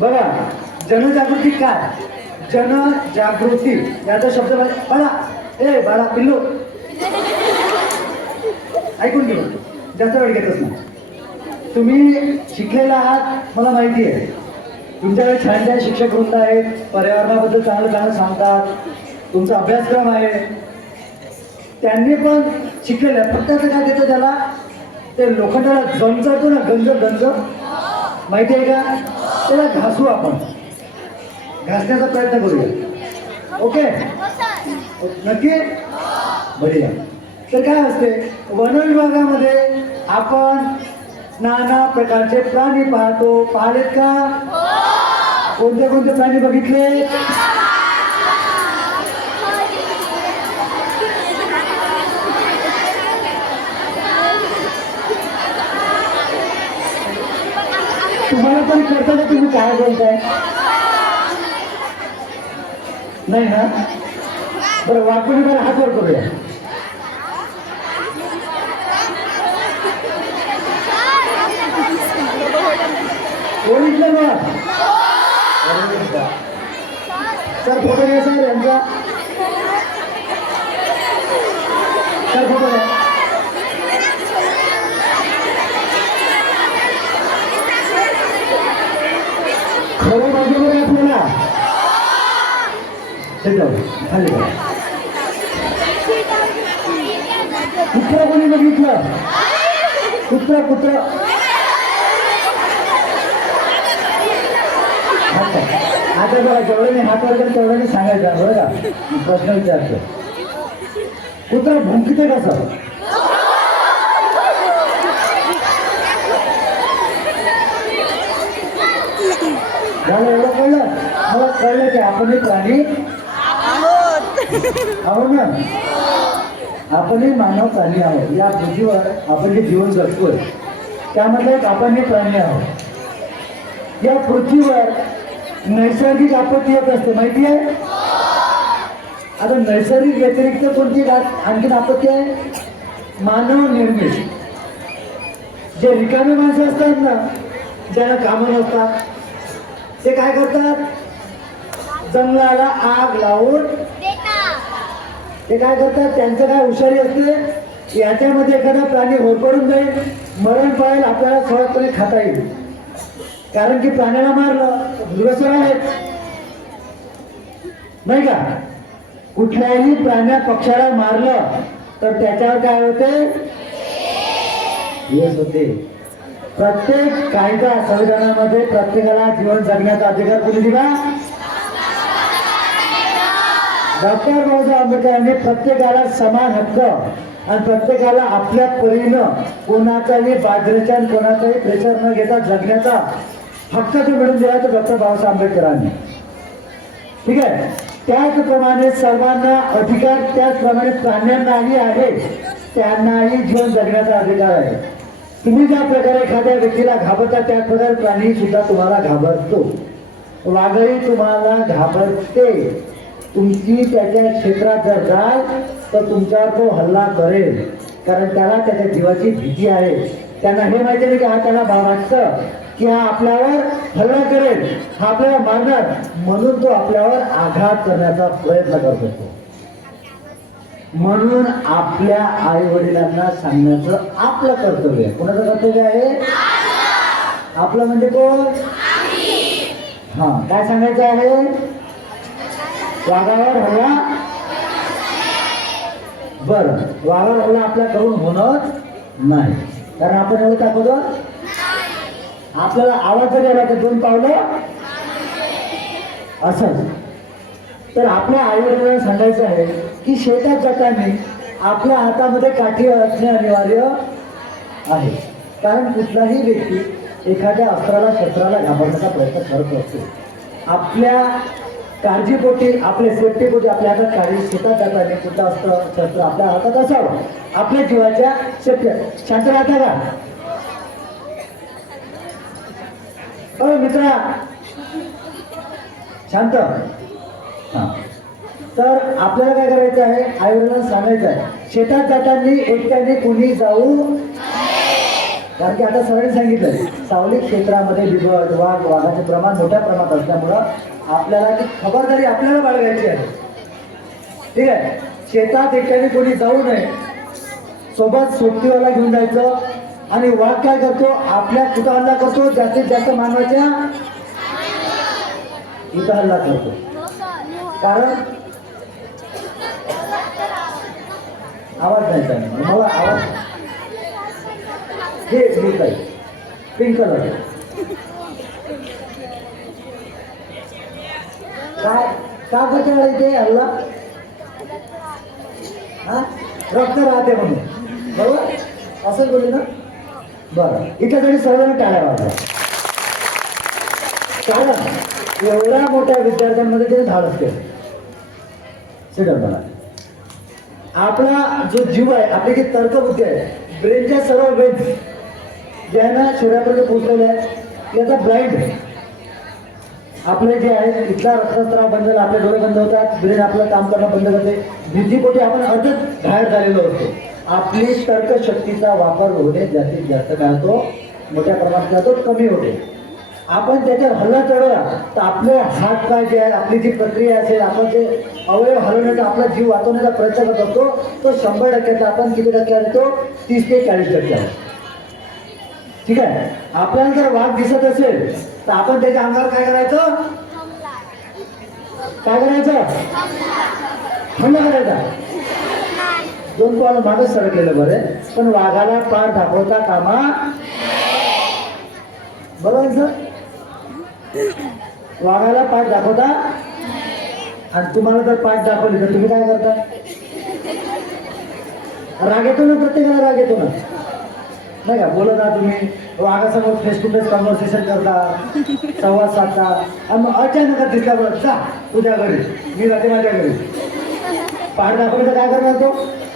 बघा जनजागृती काय? जनजागृती याचा शब्द बघा. बाळा ए बाळा पिल्लू. ऐकून घेऊ जास्त वेळ घेतच नाही. तुम्ही शिकलेला आहात मला माहिती आहे. तुमच्याकडे छान छान शिक्षक वृंद आहेत पर्यावरणाबद्दल चांगलं चांगलं सांगतात. तुमचा अभ्यासक्रम आहे. त्यांनी पण शिकलेलं फक्त असं काय देतं त्याला? ते लोखंडाला जंजतो ना गंज गंज माहिती आहे का? त्याला घासू आपण. घासण्याचा प्रयत्न करूया. ओके? नक्की? बढिया. तर काय असते? वन विभागामध्ये आपण नाना प्रकारचे प्राणी पाहतो. पाहिलेत का? कोणते कोणते प्राणी बघितले तुम्हाला पण कळतं का तुम्ही काय बोलताय? नाही ना? बरं वाकडी मला हात वर करूया. ओळखलं ना सर फोटो घ्या सर यांचा. सर फोटो घ्या. खरं बाजूला आहे आपल्याला त्याच्यावर खाली बघा. कुत्र कोणी बघितलं कुत्र कुत्र हात वर. आता बघा जेवढ्याने हात वर केलं तेवढ्याने सांगायचं बरं का मी प्रश्न विचारतो कुत्र भुंकते कसं झालं एवढं कळलं? मला कळलं की आपण प्राणी आहोत. ना? आपणही मानव प्राणी आहोत. या पृथ्वीवर आपण जे जीवन जगतोय. त्यामधलं एक आपण प्राणी आहोत. या पृथ्वीवर नैसर्गिक आपत्ती येत असते माहिती आहे? आता नैसर्गिक व्यतिरिक्त कोणती आ- आणखीन आपत्ती आहे? मानव निर्मित. जे रिकामे माणसं असतात ना ज्यांना कामं नसतात ते काय करतात? जंगलाला आग लावून ते काय करतात? त्यांचं काय हुशारी असते? याच्यामध्ये एखादा प्राणी होरपडून जाईल मरण पाळेल आपल्याला सहजपणे खाता येईल. कारण की प्राण्याला मारलं दुर्गसर आहेत. नाही का? कुठल्याही प्राण्या पक्षाला मारलं तर त्याच्यावर काय होते? येस होते. प्रत्येक कायदा संविधानामध्ये प्रत्येकाला जीवन जगण्याचा अधिकार कोणी दिला? डॉक्टर बाबासाहेब आंबेडकर यांनी प्रत्येकाला समान हक्क आणि प्रत्येकाला आपल्या परीनं कोणाचाही बाजरीचा आणि कोणाचाही प्रेशर न घेता जगण्याचा हक्क जो मिळून दिला तो डॉक्टर बाबासाहेब आंबेडकरांनी. ठीक आहे? त्याचप्रमाणे सर्वांना अधिकार त्याचप्रमाणे प्राण्यांनाही आहे. त्यांनाही जीवन जगण्याचा अधिकार आहे. तुम्ही ज्या प्रकारे एखाद्या व्यक्तीला घाबरता त्या प्रकारे प्राणी सुद्धा तुम्हाला घाबरतो. वाघही तुम्हाला घाबरते. तुमची त्याच्या क्षेत्रात जर जाल तर तुमच्यावर तो हल्ला करेल. कारण त्याला त्याच्या जीवाची भीती आहे. त्यांना हे माहिती नाही की हा त्याला भा- वाटतं की हा आपल्यावर हल्ला करेल हा आपल्याला मारणार. म्हणून तो आपल्यावर आघात करण्याचा प्रयत्न करत असतो. म्हणून आपल्या आई वडिलांना सांगण्याचं आपलं कर्तव्य आहे. कोणाचं कर्तव्य आहे? आपलं म्हणजे कोण? हा काय सांगायचं आहे? वाघावर हल्ला बरं वाघावर हल्ला आपल्याकडून होणार नाही. कारण आपण एवढं दाखवतो आपल्याला आवाज जरी आला तर दोन पावलं असंच. तर आपल्या आईवडिलांना सांगायचं आहे की शेतात जाताना आपल्या हातामध्ये काठी असणे अनिवार्य आहे. कारण कुठलाही व्यक्ती एखाद्या अस्त्राला शस्त्राला घाबरण्याचा प्रयत्न करत असतो आपल्या काळजीपोटी आपल्या सेफ्टीपोटी आपल्या हातात काळजी शेतात जाताना कुठलं अस्त्र शस्त्र आपल्या हातात असावं. आपल्या जीवाच्या शक्य शांत राहता का मित्रा. शांत. हा. तर आपल्याला काय करायचं आहे? आई सांगायचं आहे. शेतात जाताना एकट्याने कुणी जाऊ कारण की आता सरांनी सांगितलं सावली क्षेत्रामध्ये बिबट वाघ वाघाचे प्रमाण मोठ्या प्रमाणात असल्यामुळं आपल्याला ती खबरदारी आपल्याला बाळगायची आहे. ठीक आहे? शेतात एकट्याने कोणी जाऊ नये. सोबत सोबतीवाला घेऊन जायचं. आणि वाघ काय करतो? आपल्या कुठं हल्ला करतो? जास्तीत जास्त मानवाच्या इथं हल्ला करतो. कारण आवाज नाही त्यांना मला आवाज हे ब्लू आहे पिंक कलर काय का बरं इथे हल्ला? हा? रक्त राहते म्हणून. बरोबर? असं बोलू ना? बरं. इथं तरी सर्वांना टाळ्या वाजवा. कारण एवढ्या मोठ्या विद्यार्थ्यांमध्ये ते धाडस केलं. सिडर मला आपला जो जीव आहे आपली जी तर्कबुद्धी आहे ब्रेनच्या सर्व वेद जे आहे ना शरीरापर्यंत पोहोचलेले आहेत याचा ब्लाइंड आपले जे आहे इथला रक्तस्त्राव बंद झाला आपले डोळे बंद होतात ब्रेन आपलं काम करणं बंद करते. भीतीपोटी आपण अर्धच बाहेर झालेलो असतो. आपली तर्कशक्तीचा वापर होणे जास्तीत जास्त काय होतो? मोठ्या प्रमाणात जातो कमी होते. आपण त्याच्यावर हल्ला चढवला तर आपले हात काय जे आहे आपली जी प्रक्रिया असेल आपण जे अवयव हलवण्याचा आपला जीव वाचवण्याचा प्रयत्न करत असतो तो शंभर टक्क्याचा आपण किती टक्के आणतो तीस ते चाळीस टक्के ठीक आहे? आपल्याला जर वाघ दिसत असेल तर आपण त्याच्या अंगावर काय करायचं? काय करायचं? हमला करायचा. दोन कॉल मागच सरकलेलं बरं. पण वाघाला पार दाखवता कामा बरोबर आहे सर? वाघाला पाठ दाखवता? आणि तुम्हाला जर पाठ दाखवली तर तुम्ही काय करता? राग येतो ना प्रत्येकाला राग येतो ना? नाही का? बोलत ना तुम्ही. वाघासमोर फेस टू फेस कॉन्व्हर्सेशन करता संवाद साधता. आणि मग अचानक दिसल्यावर जा तुझ्या घरी. मी जाते माझ्या घरी. पाठ दाखवली तर काय करणार तो?